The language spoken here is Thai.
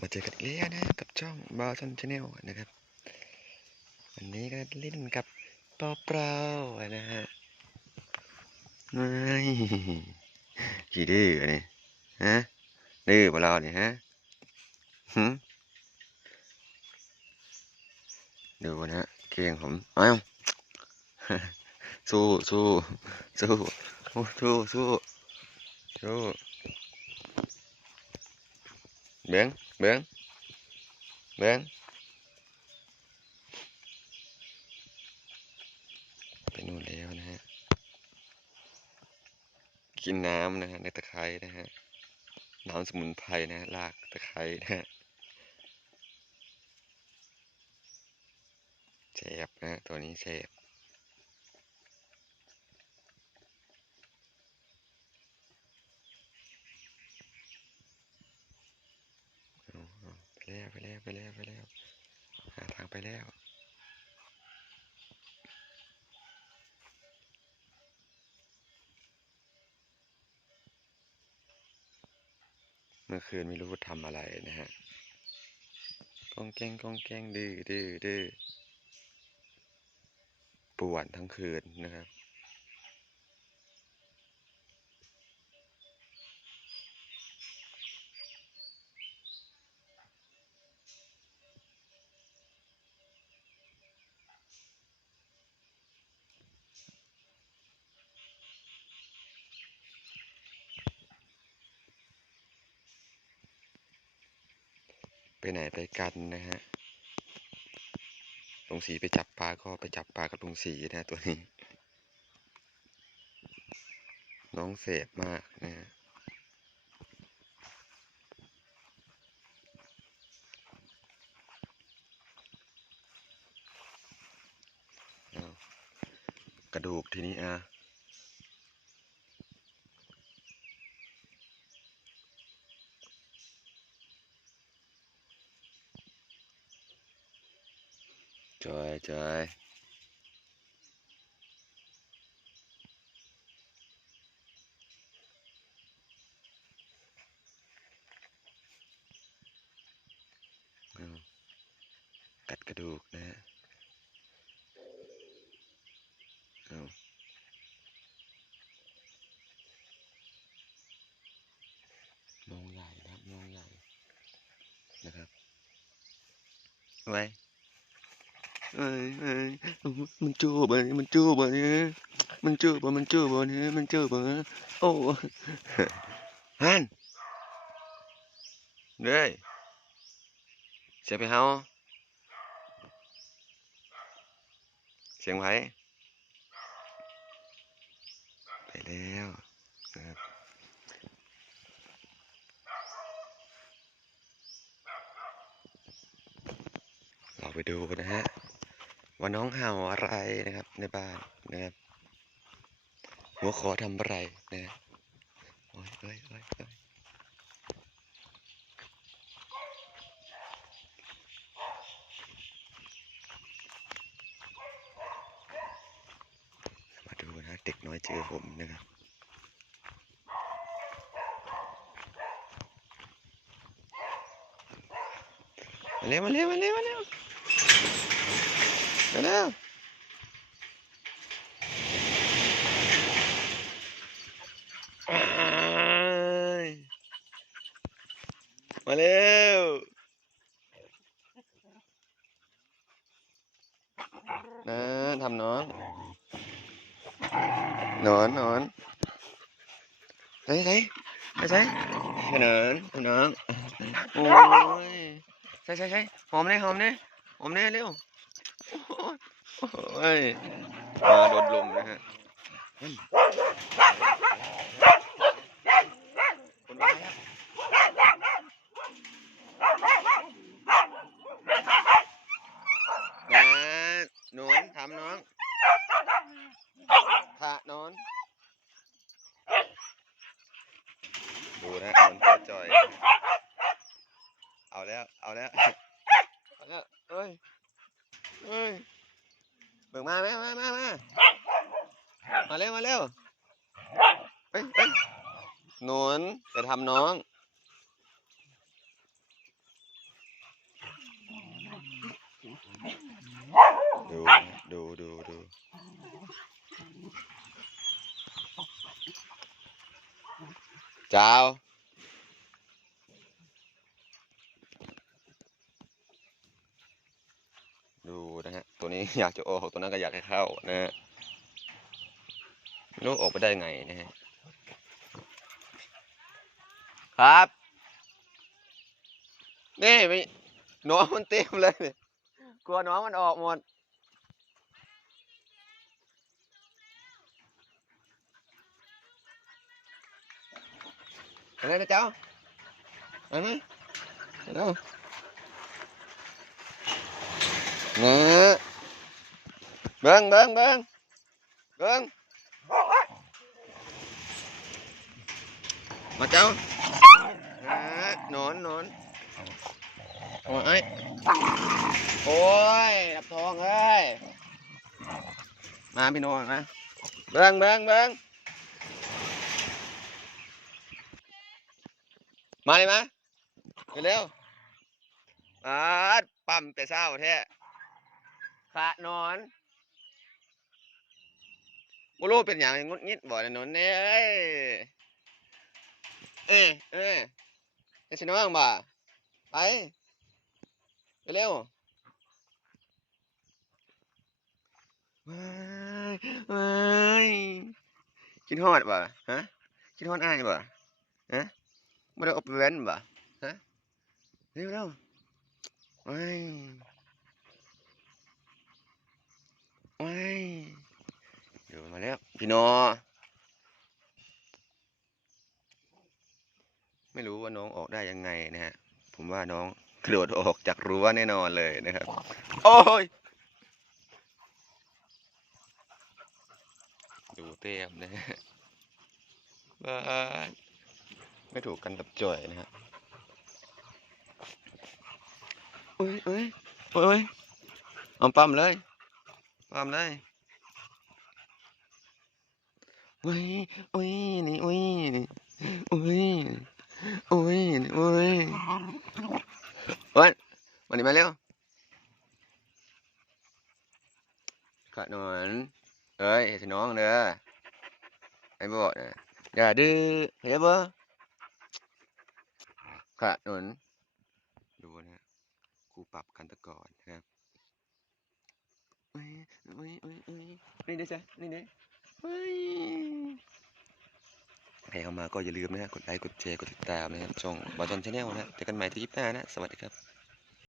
มาเจอกันอีกแล้วนะกับช่องบาซันชาแนลนะครับวันนี้ก็เล่นกับเปล่าเปล่าๆนะฮะไม่กี่ดื้อเนี่ยฮะดื้อเปล่าเนี่ยฮะหืมดูนะเก่งผมเอ้าสู้สู้สู้สู้สู้สู้ เบี้ยงเบี้ยงเบี้ยงไปนู่นแล้วนะฮะ กินน้ำนะฮะในตะไคร้นะฮะ น้ำสมุนไพรนะฮะรากตะไคร้นะฮะเจ็บนะฮะตัวนี้เจ็บ เอาเอา ไปแล้วไปแล้วไปแล้วไปแล้วหาทางไปแล้วเมื่อคืนไม่รู้ทำอะไรนะฮะกองแกงกองแกงดื้อดื้อดื้อปวนทั้งคืนนะครับ ไปไหนไปกันนะฮะลุงสีไปจับปลาก็ไปจับปลากับลุงสีนะตัวนี้ น้องเสพมากนะฮะกระดูกทีนี้อะ จอยจอยกัดกระดูกนะฮะอ้าวน้องใหญ่นะครับน้องใหญ่นะครับไว้ มันจูบอะมันจูบอะเนี่ยมันจูบอะมันจูบอะเนี่ยมันจูบอะโอ้ฮันเด้ยเสียไปเฮาเสียงไว้ไปแล้วนะครับเราไปดูนะฮะ ว่าน้องเห่าอะไรนะครับ ในบ้านนะครับ หัวขอทำอะไรนะโอ้ยเอ้ยเอ้ยมาดูนะเด็กน้อยเจอผมนะครับมาเร็วมาเร็วมาเร็วมาเร็ว เร็วอ้ายมาเร็วนะทำนองหนอนนอนเฮ้ยเฮ้ยใช่ใช่นอนทำนองโอ้ยใช่ใช่ใช่หอมเลยหอมเลยหอมเลยเร็ว โอ้ยมาโดนลมนะฮะคนร้ายครับนะหนอนทำน้องทะหนอนดูนะหนอนตัวจ่อย เอาแล้ว เอาแล้ว เอาแล้ว เอ้ย เอ้ยเบิกมาแม่มามามามาเร็วมาเร็วไปไปหนุนจะทำน้องดูดูดูดูจ้าว ดูนะฮะ ตัวนี้อยากจะออกตัวนั้นก็อยากให้เข้านะฮะรู้ออกไปได้ไงนะฮะ ครับ นี่มีน้องมันเต็มเลยเนี่ยกลัวน้องมันออกหมดอะไรนะเจ้าอะไรนะเดี๋ยว เนี่ยเบิ้งเบิ้งเบิ้งเบิ้งมาเจ้าอ่านอนนอนโอ้ยโอ้ยดับทองเอ้ยมาพี่โนนมาเบิ้งเบิ้งเบิ้งมาเลยมาเร็วอาดปั๊มแต่เช้าแท้ ขะนอนบ่รู้เป็นอย่างงดงิดบ่เนี่ยนเนี่ยเอ้ยเอ้ยเอ้ยจะชิน้องบ่ไปเร็วๆว้ายว้ายกินฮอดบ่ฮะกินฮอดอ้ายบ่ฮะบ่ได้อาไปเว้นบ่ฮะเร็วเร็วๆว้าย ว้ายเดี๋ยวมาแล้ว พี่นอ ไม่รู้ว่าน้องออกได้ยังไงนะฮะ ผมว่าน้องกระโดดออกจากรั้วแน่นอนเลยนะครับ โอ้ย ดูเต้มนะฮะบ้านไม่ถูกกันกับจ่อยนะฮะโอ้ยโอ้ยโอ้ยเอาปั๊มเลย ปั๊มเลยโอ้ยโอ้ยนี่โอ้ยนี่โอ้ยโอ้ยนี่โอ้ยโอ้ยวันนี้มาเร็วขะหนอนเอ้ยเห็นน้องเด้อไอ้บอกนะอย่าดื้อเห็นบ่ขะหนอนดูนะครูปรับกันตะก่อนนะครับ อ้ยเอ้ยเอ้ยเอ้ยนี่เด้อจ้ะนี่เด้อเฮ้ยใครเข้ามาก็อย่าลืมนะฮะกดไลค์กดแชร์กดติดตามนะครับช่องบอจอนชาแนลนะฮะเจอกันใหม่ที่ยิปหน้านะ สวัสดีครับ